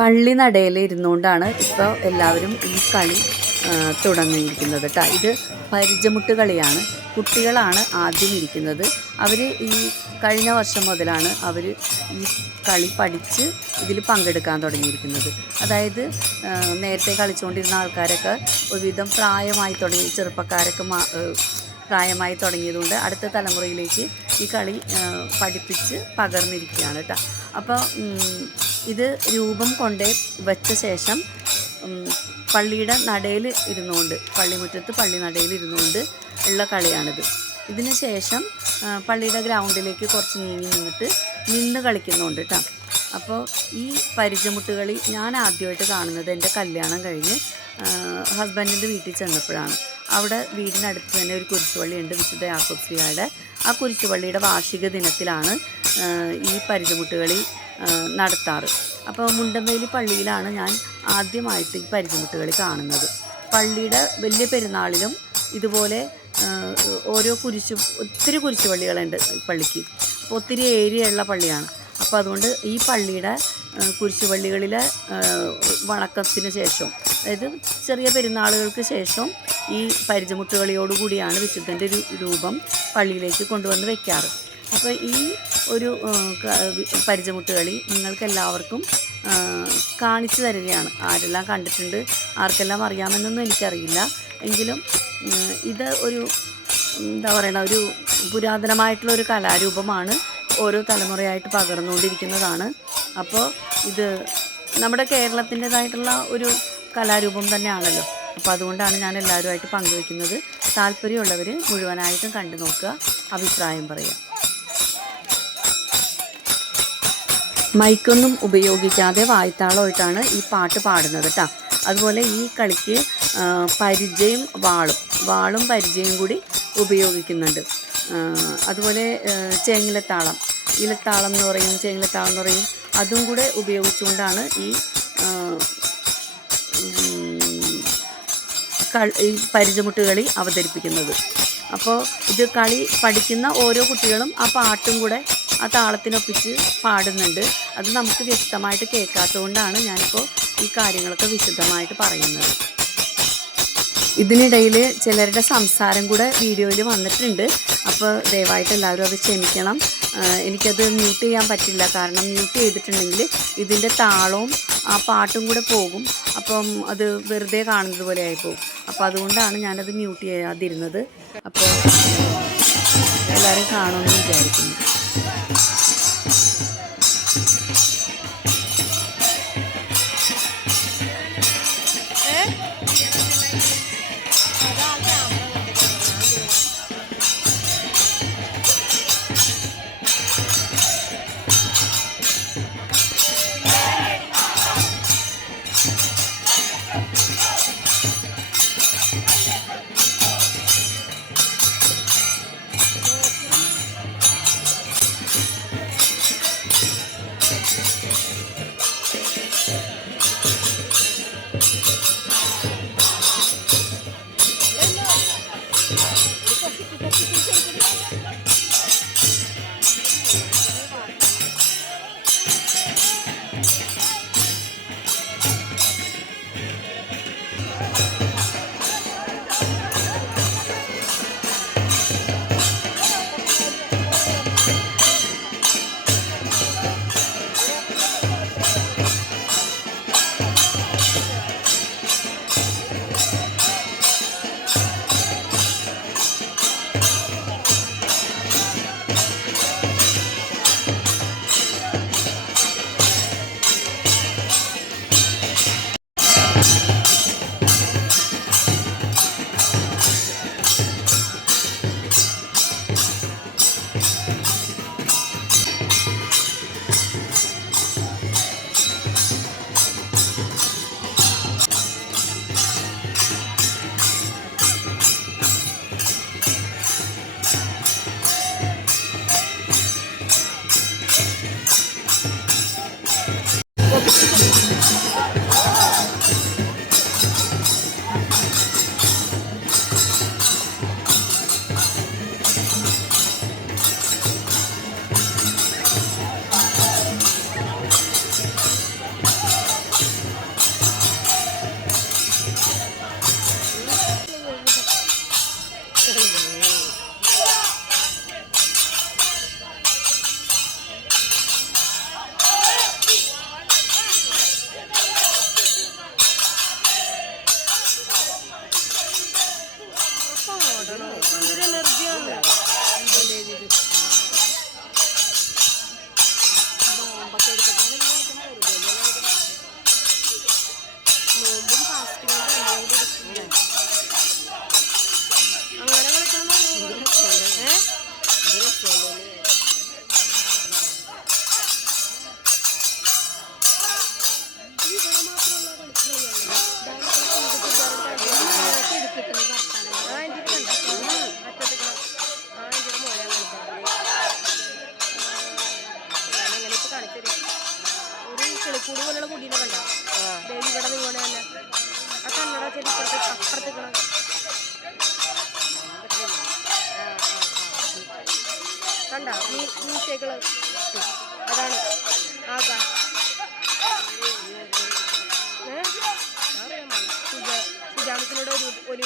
പള്ളി നടയിൽ ഇരുന്നുകൊണ്ടാണ് ഇപ്പോൾ എല്ലാവരും ഈ കളി തുടങ്ങിയിരിക്കുന്നത് കേട്ടോ. ഇത് പരിചമുട്ട് കളിയാണ്. കുട്ടികളാണ് ആദ്യം ഇരിക്കുന്നത്. അവർ ഈ കഴിഞ്ഞ വർഷം മുതലാണ് അവർ ഈ കളി പഠിച്ച് ഇതിൽ പങ്കെടുക്കാൻ തുടങ്ങിയിരിക്കുന്നത്. അതായത് നേരത്തെ കളിച്ചുകൊണ്ടിരുന്ന ആൾക്കാരൊക്കെ ഒരുവിധം പ്രായമായി തുടങ്ങി, ചെറുപ്പക്കാരൊക്കെ പ്രായമായി തുടങ്ങിയതുകൊണ്ട് അടുത്ത തലമുറയിലേക്ക് ഈ കളി പഠിപ്പിച്ച് പകർന്നിരിക്കുകയാണ് കേട്ടോ. അപ്പോൾ ഇത് രൂപം കൊണ്ട് വെച്ച ശേഷം പള്ളിയുടെ നടയിൽ ഇരുന്നുകൊണ്ട്, പള്ളിമുറ്റത്ത് പള്ളി നടയിൽ ഇരുന്നുകൊണ്ട് ഉള്ള കളിയാണിത്. ഇതിന് ശേഷം പള്ളിയുടെ ഗ്രൗണ്ടിലേക്ക് കുറച്ച് നീങ്ങി നിന്നിട്ട് നിന്ന് കളിക്കുന്നുണ്ട് കേട്ടോ. അപ്പോൾ ഈ പരിചമുട്ട് കളി ഞാൻ ആദ്യമായിട്ട് കാണുന്നത് എൻ്റെ കല്യാണം കഴിഞ്ഞ് ഹസ്ബൻഡിൻ്റെ വീട്ടിൽ ചെന്നപ്പോഴാണ്. അവിടെ വീടിനടുത്ത് തന്നെ ഒരു കുരിശുപള്ളിയുണ്ട്, വിശുദ്ധ യാക്കോബ് ശ്ലീഹായുടെ. ആ കുരിശുപള്ളിയുടെ വാർഷിക ദിനത്തിലാണ് ഈ പരിചമുട്ട് കളി നടത്താറ്. അപ്പോൾ മുണ്ടംവേലി പള്ളിയിലാണ് ഞാൻ ആദ്യമായിട്ട് ഈ പരിചമുട്ട് കളി കാണുന്നത്. പള്ളിയുടെ വലിയ പെരുന്നാളിലും ഇതുപോലെ ഓരോ ഒത്തിരി കുരിശുപള്ളികളുണ്ട് ഈ പള്ളിക്ക്. അപ്പോൾ ഒത്തിരി ഏരിയയുള്ള പള്ളിയാണ്. അപ്പോൾ അതുകൊണ്ട് ഈ പള്ളിയുടെ കുരിശുപള്ളികളിലെ വണക്കത്തിന് ശേഷം, അതായത് ചെറിയ പെരുന്നാളുകൾക്ക് ശേഷം ഈ പരിചമുട്ട് കളിയോടുകൂടിയാണ് വിശുദ്ധൻ്റെ രൂപം പള്ളിയിലേക്ക് കൊണ്ടുവന്ന് വയ്ക്കാറ്. അപ്പോൾ ഈ ഒരു പരിചമുട്ട് കളി നിങ്ങൾക്കെല്ലാവർക്കും കാണിച്ചു തരികയാണ്. ആരെല്ലാം കണ്ടിട്ടുണ്ട്, ആർക്കെല്ലാം അറിയാമെന്നൊന്നും എനിക്കറിയില്ല. എങ്കിലും ഇത് ഒരു എന്താ പറയുക, ഒരു പുരാതനമായിട്ടുള്ളൊരു കലാരൂപമാണ്. ഓരോ തലമുറയായിട്ട് പകർന്നുകൊണ്ടിരിക്കുന്നതാണ്. അപ്പോൾ ഇത് നമ്മുടെ കേരളത്തിൻ്റേതായിട്ടുള്ള ഒരു കലാരൂപം തന്നെയാണല്ലോ. അപ്പോൾ അതുകൊണ്ടാണ് ഞാൻ എല്ലാവരുമായിട്ട് പങ്കുവയ്ക്കുന്നത്. താല്പര്യമുള്ളവർ മുഴുവനായിട്ടും കണ്ടു നോക്കുക, അഭിപ്രായം പറയുക. മൈക്കൊന്നും ഉപയോഗിക്കാതെ വായ്ത്താളമായിട്ടാണ് ഈ പാട്ട് പാടുന്നത് കേട്ടോ. അതുപോലെ ഈ കളിക്ക് പരിചയും വാളും പരിചയും കൂടി ഉപയോഗിക്കുന്നുണ്ട്. അതുപോലെ ചേങ്ങിലത്താളം, ഇലത്താളം എന്ന് പറയും, ചേങ്ങിലത്താളം എന്ന് പറയും, അതും കൂടെ ഉപയോഗിച്ചുകൊണ്ടാണ് ഈ പരിചമുട്ട് കളി അവതരിപ്പിക്കുന്നത്. അപ്പോൾ ഇത് കളി പഠിക്കുന്ന ഓരോ കുട്ടികളും ആ പാട്ടും കൂടെ ആ താളത്തിനൊപ്പിച്ച് പാടുന്നുണ്ട്. അത് നമുക്ക് വ്യക്തമായിട്ട് കേൾക്കാത്തതുകൊണ്ടാണ് ഞാനിപ്പോൾ ഈ കാര്യങ്ങളൊക്കെ വിശദമായിട്ട് പറയുന്നത്. ഇതിനിടയിൽ ചിലരുടെ സംസാരം കൂടെ വീഡിയോയിൽ വന്നിട്ടുണ്ട്. അപ്പോൾ ദയവായിട്ട് എല്ലാവരും അത് ക്ഷമിക്കണം. എനിക്കത് മ്യൂട്ട് ചെയ്യാൻ പറ്റില്ല. കാരണം മ്യൂട്ട് ചെയ്തിട്ടുണ്ടെങ്കിൽ ഇതിൻ്റെ താളവും ആ പാട്ടും കൂടെ പോകും. അപ്പം അത് വെറുതെ കാണുന്നത് പോലെ ആയിപ്പോകും. അപ്പോൾ അതുകൊണ്ടാണ് ഞാനത് മ്യൂട്ട് ചെയ്യാതിരുന്നത്. അപ്പോൾ എല്ലാവരും കാണുമെന്ന് വിചാരിക്കുന്നു. ദേവി പോലുള്ള മുടിനെ കണ്ട ദേവി ഇവിടെ നിങ്ങളെ തന്നെ ആ കണ്ണട ചെടിപ്പുറത്ത് അപ്പുറത്തേക്കണം കണ്ട മീശകള് അതാണ് ആകാ സുജാമത്തിനോട് ഒരു